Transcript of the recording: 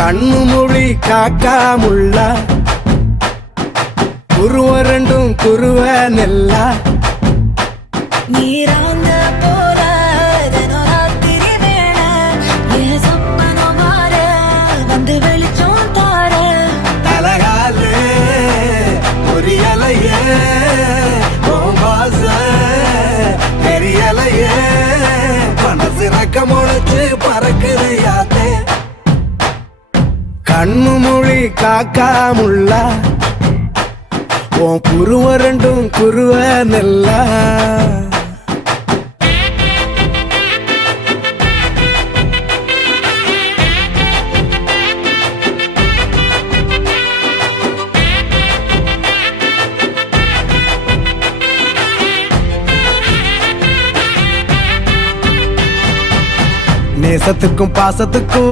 கண்ணு மொழி காக்காமுள்ள குருவ ரெண்டும் குருவ நெல்லா நீராங்க போல ராத்திரி வேண என் சொப்பனம் மாற வந்து வெளிச்சம் தார தலகாலே பொரியலையே வாச பெரியலையே மனசு ரக்க முளைச்சு பறக்குது யாத்தே கண்ணு மொழி காக்காமுள்ள உன் குருவ ரெண்டும் குருவ நெல்லா நேசத்துக்கும் பாசத்துக்கும்